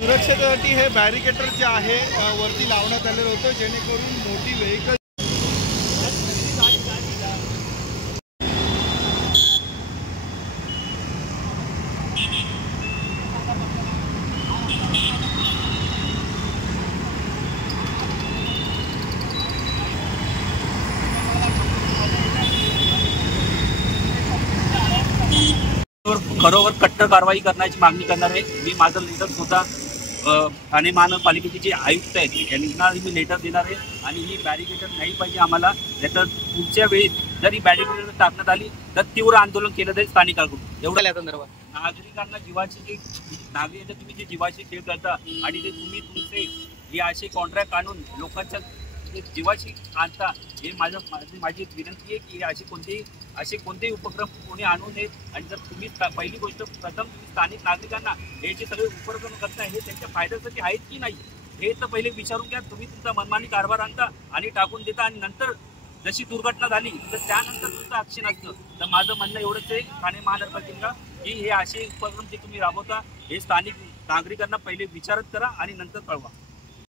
सुरक्षेसाठी हे बॅरिकेटर जे आहे वरती लावण्यात आलेलं होतं, जेणेकरून मोठी व्हेकल खरोखर कट्टर कारवाई करण्याची मागणी करणार आहे। मी माझं लेटर स्वतः ठाणे महानगरपालिकेचे जे आयुक्त आहेत यांना मी लेटर देणार आहे आणि ही बॅरिकेटर नाही पाहिजे आम्हाला। नाहीतर पुढच्या वेळी जर ही बॅरिकेटर टाकण्यात आली तर तीव्र आंदोलन केलं जाईल स्थानिकांकडून। एवढं या संदर्भात नागरिकांना तुम्ही जे जीवाशी खेळ करता आणि ते तुम्ही तुमचे हे असे कॉन्ट्रॅक्ट आणून लोकांच्या जीवाशी आणता, हे माझी विनंती आहे की असे कोणतेही उपक्रम कोणी आणू नयेत। आणि जर तुम्ही पहिली गोष्ट प्रथम तुम्ही स्थानिक नागरिकांना हे जे सगळे उपक्रम करताय हे त्यांच्या फायद्यासाठी आहेत की नाही हे तर पहिले विचारून घ्या। तुम्ही तुमचा मनमानी कारभार आणता आणि टाकून देता आणि नंतर जशी दुर्घटना झाली तर त्यानंतर तुमचं ॲक्शन असतं। तर माझं म्हणणं एवढंच आहे ठाणे महानगरपालिकेला की हे असे उपक्रम जे तुम्ही राबवता हे स्थानिक नागरिकांना पहिले विचारत करा आणि नंतर कळवा।